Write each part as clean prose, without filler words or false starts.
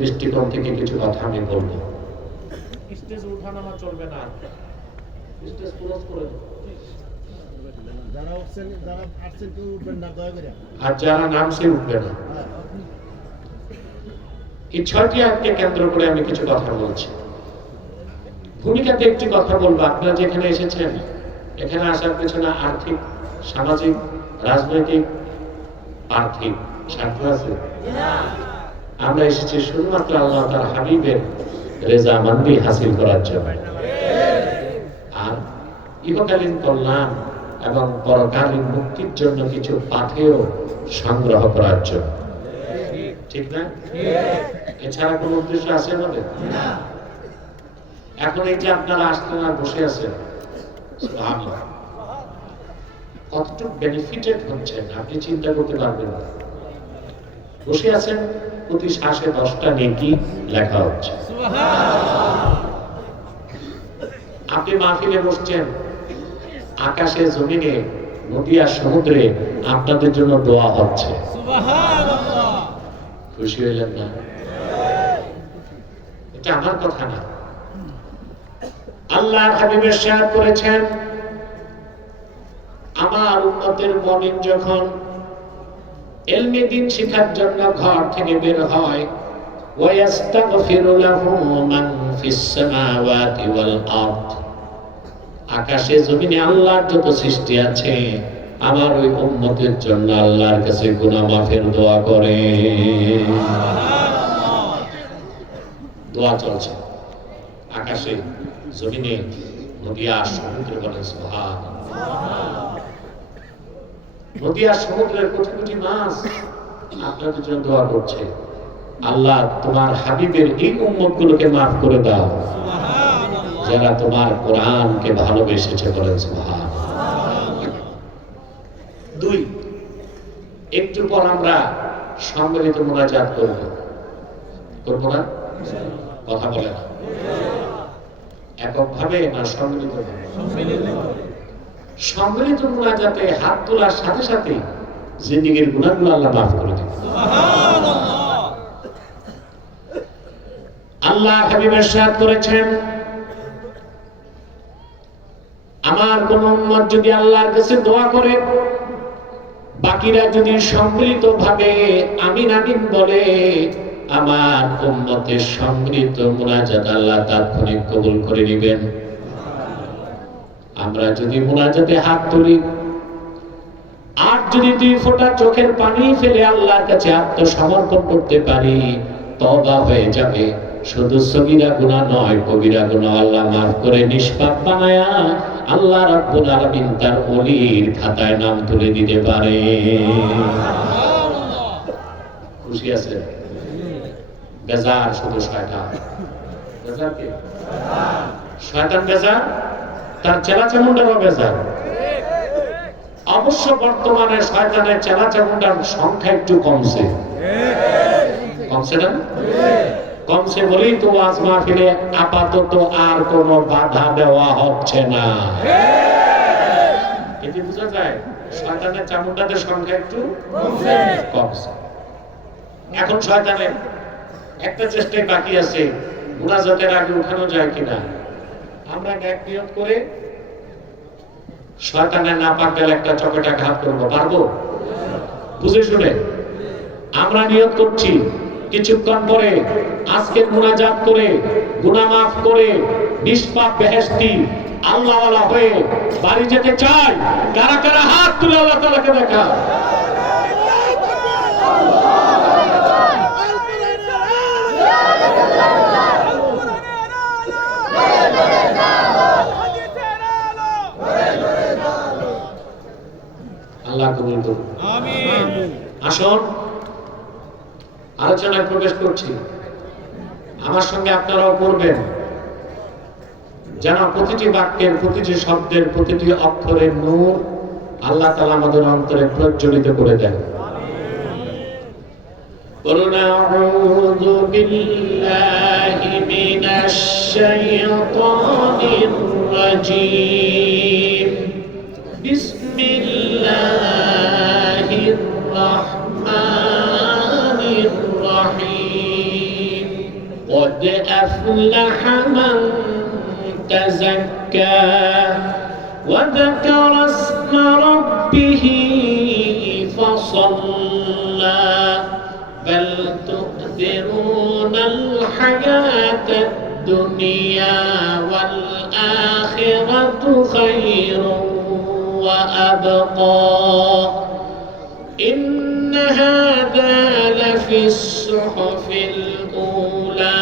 দৃষ্টিকোণ থেকে কিছু কথা আমি বলবো। স্টেজ উঠানামা চলবে না, স্টেজ ক্লোজ করে যারা আসছেন কেউ উঠবেন না, দয়া করে। আর যারা নামছে উঠবে না। এই 6টি আয়াতকে কেন্দ্র করে আমি কিছু কথা বলছি। ভূমিকাতে একটি কথা বলবো। আপনারা যেখানে এসেছেন, এখানে আসার পেছনে আর্থিক, সামাজিক, রাজনৈতিক, আর্থিক স্বার্থ আছে? আমরা এসেছি শুধুমাত্র আল্লাহ তার হাবিবের রেজামন্দি হাসিল করার জন্য, আর ইহকালীন কল্যাণ এবং পরকালীন মুক্তির জন্য কিছু পাথেয় সংগ্রহ করার জন্য। ঠিক না? এছাড়া কোন উদ্দেশ্য আছে আমাদের? এখন এই যে আপনারা আসছেন আর বসে আছেন, সুবহানাল্লাহ, কতটুকু বেনিফিটেড হচ্ছেন আপনি চিন্তা করতে পারবেন না। বসে আছেন, প্রতি শ্বাসে 10টা নেকি লেখা হচ্ছে। আপনি মাহফিলে বসছেন, আকাশে, জমিনে, নদী আর সমুদ্রে আপনাদের জন্য দোয়া হচ্ছে। খুশি হইলেন না? এটা আমার কথা না, আল্লাহর হাবিব ইরশাদ করেছেন, আমার উম্মতের মুমিন যখন ইলমে দ্বীন শিখার জন্য ঘর থেকে বের হয়, ওয়ায়াস্তাগফিরু লাহু মান ফিস সামাওয়াতি ওয়াল আরদ, আকাশে জমিনে আল্লাহর যত সৃষ্টি আছে, আমার ওই উম্মতের জন্য আল্লাহর কাছে গুনাহ মাফের দোয়া করে। দোয়া চলছে আকাশে, জমিনে, নদী আর সমুদ্রে। বলেন সুবহানাল্লাহ। নদী আর সমুদ্রের কোটি কোটি মাছ আপনাদের জন্য দোয়া করছে, আল্লাহ তোমার হাবিবের এই উম্মতগুলোকে মাফ করে দাও যারা তোমার কোরআনকে ভালোবেসেছে। বলেন সুবহানাল্লাহ। 2, একটু পর আমরা সম্মিলিত মুনাজাত করব করব না? কথা বলে না, এককভাবে না সম্মিলিত? সম্মিলিত মুনাজাতে হাত তোলার সাথে সাথে জিন্দেগীর গুনাহগুলো আল্লাহ মাফ করে দেন। আল্লাহ হাবিব ইরশাদ করেছেন, আমার কোন উম্মত যদি আল্লাহর কাছে দোয়া করে, বাকিরা যদি সম্মিলিত ভাবে আমিন আমিন বলে, আমার উম্মতের সম্মিলিত মুনাজাত আল্লাহ তাৎক্ষণিক কবুল করে নেবেন। আমরা যদি মুনাজাতে হাত তুলি আর যদি 2 ফোঁটা চোখের পানি ফেলে আল্লাহর কাছে আত্মসমর্পণ করতে পারি, তওবা হয়ে যাবে। শুধু সগীরা গুনাহ নয়, কবিরা গুনাহ আল্লাহ মাফ করে নিষ্পাপ বানায়া আল্লাহ রাব্বুল আলামিন তার ওলির খাতায় নাম তুলে দিতে পারে। খুশি আছে? বেজার শুধু শয়তান। বেজার কে? শয়তান বেজার, তার চেলাচামুন্ডারও বেজার। অবশ্য বর্তমানে শয়তানের চেলাচামুন্ডার সংখ্যা একটু কমছে। কমছে না? কমছে বলেই তো ওয়াজ মাহফিলে আপাতত আর কোনো বাধা দেওয়া হচ্ছে না। এতে বোঝা যায় শয়তানের চামুন্ডাদের সংখ্যা একটু কমছে। এখন শয়তানের একটা চেষ্টাই বাকি আছে, মুনাজাতের আগে উঠানো যায় কিনা। আমরা এক নিয়ত করে শয়তানের নাপাক গেলে একটা চপেটা ঘাত করবো, পারবো? বুঝে শুনে আমরা নিয়ত করছি, কিছুক্ষণ পরে আজকের মুনাজাত করে গুনাহ মাফ করে নিষ্পাপ বেহেশতি আল্লাহওয়ালা হয়ে বাড়ি যেতে চাই। কারা কারা হাত তুলে আল্লাহ তাআলাকে দেখা। আল্লাহ কবুল করুন। আমিন। আসুন আলোচনায় প্রবেশ করছি। আমার সঙ্গে আপনারাও করবেন, যেন প্রতিটি বাক্যের, প্রতিটি শব্দের, প্রতিটি অক্ষরের নূর আল্লাহ তাআলা আমাদের অন্তরে প্রজ্বলিত করে দেন। قُلْ أَعُوذُ بِاللَّهِ مِنَ الشَّيْطَانِ الرَّجِيمِ بِسْمِ اللَّهِ الرَّحْمَنِ الرَّحِيمِ قد أفلح من تزكى وذكر اسم ربه فصلى بل تؤثرون الحياة الدنيا والآخرة خير وأبقى إن هذا لفي الصحف الأولى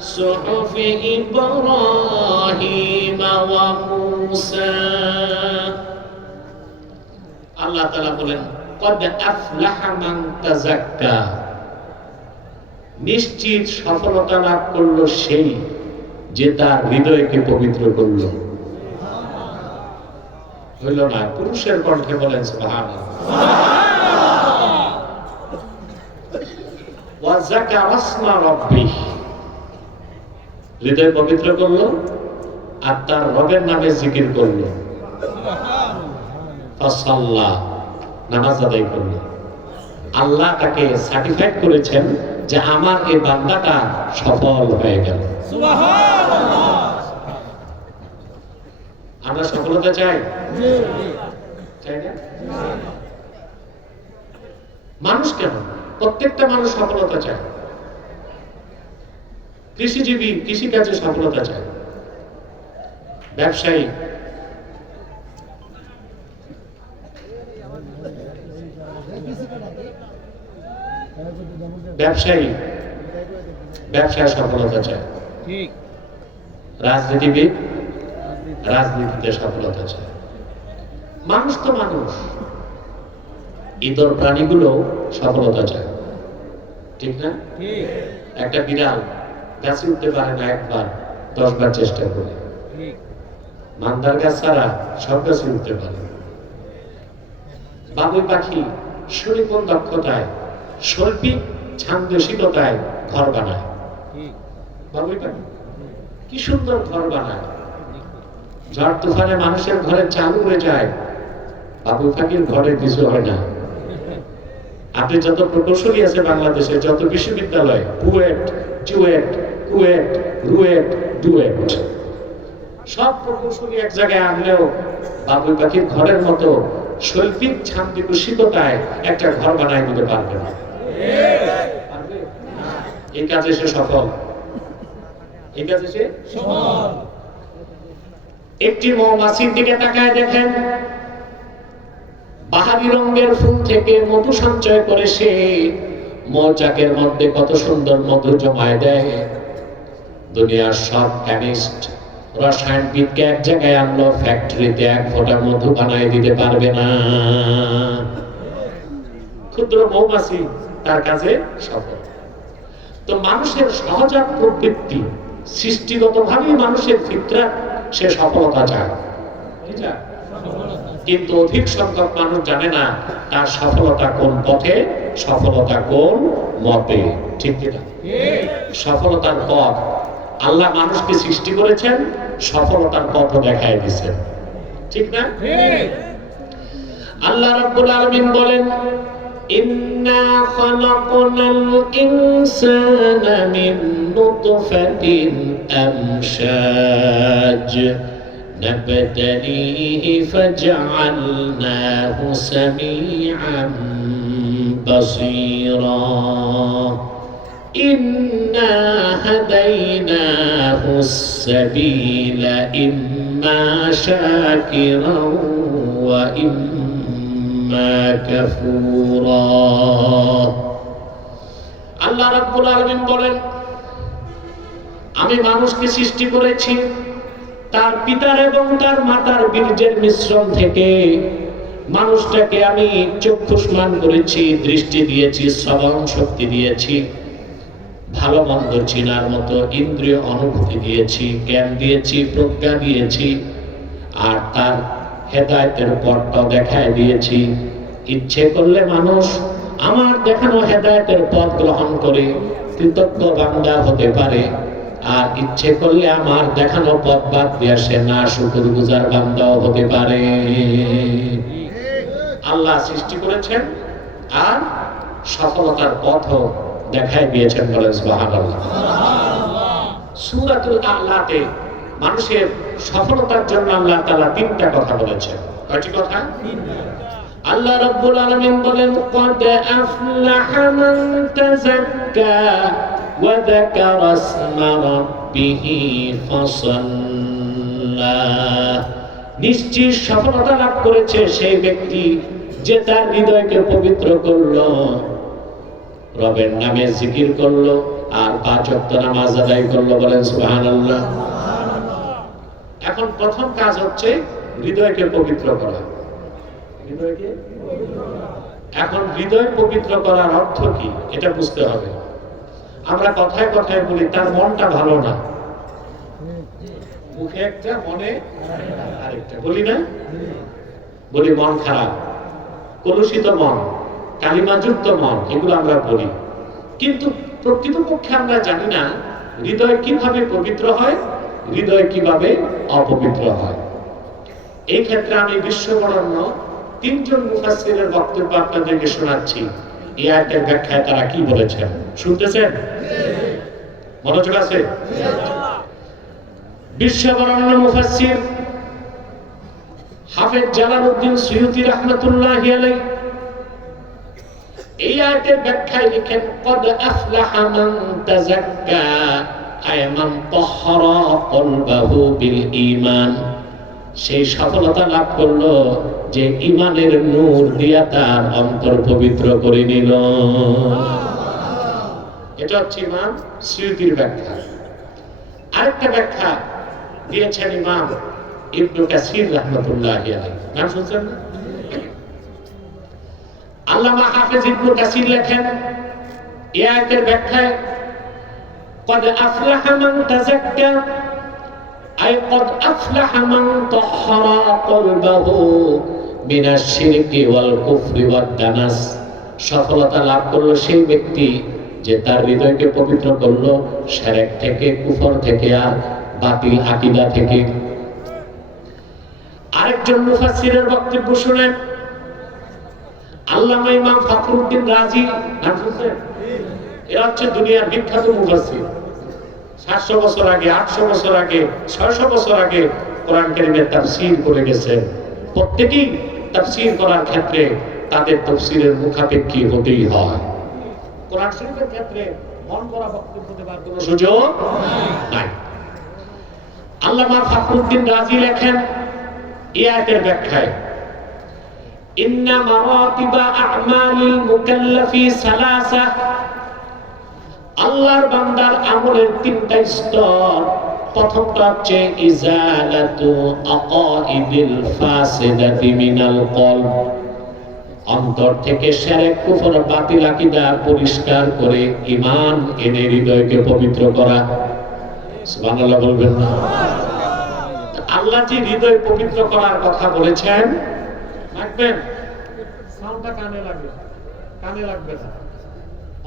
صحف إبراهيم وموسى الله تعالى বলেন قد أفلح من تزكى নিশ্চিত সফলতা লাভ করলো সেই যে তার হৃদয়কে পবিত্র করলো হইল না পুরুষের কণ্ঠে বলেন সুবহানাল্লাহ ওয়া যাকারা ইসমা রাব্বিহ হৃদয় পবিত্র করলো আর তার রবের নামে জিকির করলো ফাসাল্লা নামাজ আদায় করলো আল্লাহ তাকে সার্টিফাইড করেছেন যে আমার এই বান্দাটা সফল হয়ে গেল সুবহানাল্লাহ আমরা সফলতা চাই চাই না মানুষ কেন প্রত্যেকটা মানুষ সফলতা চায় কৃষিজীবী কৃষিকাজে সফলতা চায় ব্যবসায়ী ব্যবসায় সফলতা চায় ঠিক রাজনীতিবিদ রাজনীতিতে সফলতা চায় মানুষ তো মানুষ ইতর প্রাণীগুলো সফলতা চায় ঠিক না একটা বিড়াল গাছে উঠতে পারে না একবার 10 বার চেষ্টা করে মান্দার গাছ ছাড়া সব গাছে উঠতে পারে বাবুই পাখি সুনিপুণ দক্ষতায় শৈল্পিক ছান্দসিকতায় ঘর বানায় বাবুই পাখি কি সুন্দর ঘর বানায় ঝড় তুফানে মানুষের ঘরে চাল উড়ে যায় বাবুই পাখির ঘরে কিছু হয় না আপনি যত প্রকৌশলী আছে বাংলাদেশে যত বিশ্ববিদ্যালয় বুয়েট চুয়েট কুয়েট রুয়েট ডুয়েট সব প্রকৌশলী এক জায়গায় আনলেও বাবুই পাখির ঘরের মতো শৈল্পিক ছান্দিকুশিকতায় একটা ঘর বানায় দিতে পারবে না এই কাজে সে সফল এই কাজে সে সফল একটি মৌমাছির দিকে তাকায় দেখেন বাহারি রঙের ফুল থেকে মধু সঞ্চয় করে সে মৌচাকের মধ্যে কত সুন্দর মধু জমায় দেয় দুনিয়ার সব কেমিস্ট রসায়নবিদকে এক জায়গায় আনলো ফ্যাক্টরিতে এক ফোঁটা মধু বানায় দিতে পারবে না ক্ষুদ্র মৌমাছি তার কাছে সফল তো মানুষের সহজাত প্রবৃত্তি সৃষ্টিগতভাবেই মানুষের ফিতরাত সে সফলতা চায় কিন্তু অধিক সংখ্যক মানুষ জানে না তার সফলতা কোন পথে সফলতা কোন মতে ঠিক কিনা সফলতার পথ আল্লাহ মানুষকে সৃষ্টি করেছেন সফলতার পথ দেখায় দিয়েছেন ঠিক না আল্লাহ রাব্বুল আলামিন বলেন ইন্না খালাকনাল ইনসানা মিন নুতফাতিন আমশাজ نبتليه فجعلناه سميعا بصيرا إنا هديناه السبيل إما شاكرا وإما كفورا الله رب العالمين বলেন আমি মানুষকে সৃষ্টি করেছি তার পিতার এবং তার মাতার বীর্যের মিশ্রণ থেকে মানুষটাকে আমি চক্ষুষ্মান করেছি দৃষ্টি দিয়েছি শ্রবণ শক্তি দিয়েছি ভালো মন্দ চিনার মতো ইন্দ্রিয় অনুভূতি দিয়েছি জ্ঞান দিয়েছি প্রজ্ঞা দিয়েছি আর তার হেদায়েতের পথটা দেখায় দিয়েছি ইচ্ছে করলে মানুষ আমার দেখানো হেদায়েতের পথ গ্রহণ করে কৃতজ্ঞ বান্দা হতে পারে আর ইচ্ছে করলে আমার দেখানো পথ বাদ দিয়ে সে না শুকরগুজার বান্দাও হতে পারে আল্লাহ সৃষ্টি করেছেন আর সফলতার পথও দেখায় দিয়েছেন বলেন সুবহানাল্লাহ সূরাতুল আ'লাতে মানুষের সফলতার জন্য আল্লাহ তাআলা তিনটা কথা বলেছেন। কয়টি কথা? আল্লাহ রাব্বুল আলামিন বলেন, ক্বাদ আফলাহা মান তাযাক্কা ওয়া যাকারা ইসমা রাব্বিহি ফাসাল্লা। নিশ্চয় সফলতা লাভ করেছে সেই ব্যক্তি যে তার হৃদয়কে পবিত্র করলো, রবের নামে জিকির করলো, আর 5 ওয়াক্ত নামাজ আদায় করলো। বলেন সুবহানাল্লাহ। এখন প্রথম কাজ হচ্ছে হৃদয়কে পবিত্র করা। এখন হৃদয় পবিত্র করার অর্থ কি এটা বুঝতে হবে। আমরা কথায় কথায় বলি তার মনটা ভালো না, মুখে একটা মনে আরেকটা, বলি না? বলি মন খারাপ, কলুষিত মন, কালিমাযুক্ত মন, এগুলো আমরা বলি। কিন্তু প্রকৃতপক্ষে আমরা জানি না হৃদয় কিভাবে পবিত্র হয়, হৃদয় কিভাবে অপবিত্র হয়। এই ক্ষেত্রে আমি বিশ্ববরেণ্য 3 জন মুফাসসিরের বক্তব্য আপনাদেরকে শোনাচ্ছি। এই আয়াতের ব্যাখ্যায় তারা কি বলেছেন শুনতেছেন? মনোযোগ আছে? বিশ্ববরেণ্য মুফাসসির হাফেজ জালালউদ্দিন সুয়ুতী রাহমাতুল্লাহি আলাইহি এই আয়াতের ব্যাখ্যায় লিখেন, ক্বাদ আফলাহা মান তাযাক্কা আয় মান তাহহারা কলবাহু বিল ঈমান। সেই সফলতা লাভ করলো যে ঈমানের নূর দিয়া তার অন্তর পবিত্র করে নিল। এটা হচ্ছে ইমাম সুয়ুতীর ব্যাখ্যা। আরেকটা ব্যাখ্যা দিয়েছেন ইমাম ইবনে কাসির রাহমাতুল্লাহি আলাইহি। নাম শুনছেন না? আল্লামা হাফেজ ইবনে কাসির লেখেন এই আয়াতের ব্যাখ্যায়, ক্বাদ আফলাহা মান তাযাক্কা আই ক্বাদ আফলাহা মান তাহহারা কলবাহু মিনাশ শিরকি ওয়াল কুফরি ওয়াদ দানাস। সফলতা লাভ করলো সেই ব্যক্তি যে তার হৃদয়কে পবিত্র করলো শিরক থেকে, কুফর থেকে, আর বাতিল আকীদা থেকে। আরেকজন মুফাসসিরের বক্তব্য শুনেন, আল্লামা ইমাম ফখরুদ্দিন রাজি। নাম শুনছেন? এরা হচ্ছে দুনিয়ার বিখ্যাত মুফাসসির। 700 বছর আগে, 800 বছর আগে, 600 বছর আগে কোরআন কারীমের তাফসীর করে গেছেন। প্রত্যেকেই তাফসীর করার ক্ষেত্রে তাদের তাফসীরের মুখাপেক্ষী হতেই হয়। কোরআন শরীফের ক্ষেত্রে মন করা বক্তব্য দেওয়ার কোনো সুযোগ নাই। আল্লামা ফখরুদ্দিন রাজি লেখেন এই আয়াতের ব্যাখ্যায়, ইন্না মারাতিবা আ'মালিল মুকাল্লাফি সালাসা। আল্লাহর বান্দার আমলের 3টা স্তর। প্রথমটা হচ্ছে ইজালাতু আকাইদিল ফাসিদাতি মিনাল কলব। অন্তর থেকে শিরক, কুফর, বাতিল আকীদা পরিষ্কার করে ঈমান এনে হৃদয়কে পবিত্র করা। সুবহানাল্লাহ বলবেন না? আল্লাহ যে হৃদয় পবিত্র করার কথা বলেছেন, রাখবেন সাউন্ডটা কানে লাগবে, কানে লাগবে না।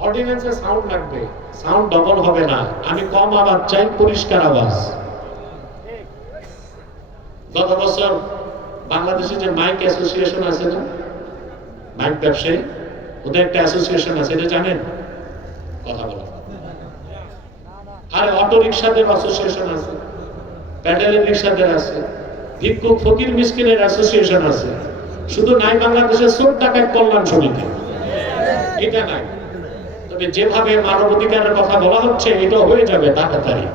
অর্ডিন্যান্সে সাউন্ড লাগবে, সাউন্ড ডবল হবে না। আমি কম আওয়াজ চাই, পরিষ্কার আওয়াজ। গত বছর বাংলাদেশে যে মাইক অ্যাসোসিয়েশন আছে না, মাইক ব্যবসায়ী, ওদের একটা অ্যাসোসিয়েশন আছে, এটা জানেন? কথা বলা। আর অটো রিক্সাদের অ্যাসোসিয়েশন আছে, প্যাডেলের রিক্সাদের আছে, ভিক্ষুক ফকির মিসকিনের অ্যাসোসিয়েশন আছে। শুধু নাই বাংলাদেশের চোর ডাকাত কল্যাণ সমিতি, এটা নাই। তবে যেভাবে মানবাধিকারের কথা বলা হচ্ছে, এটা হয়ে যাবে তাড়াতাড়ি।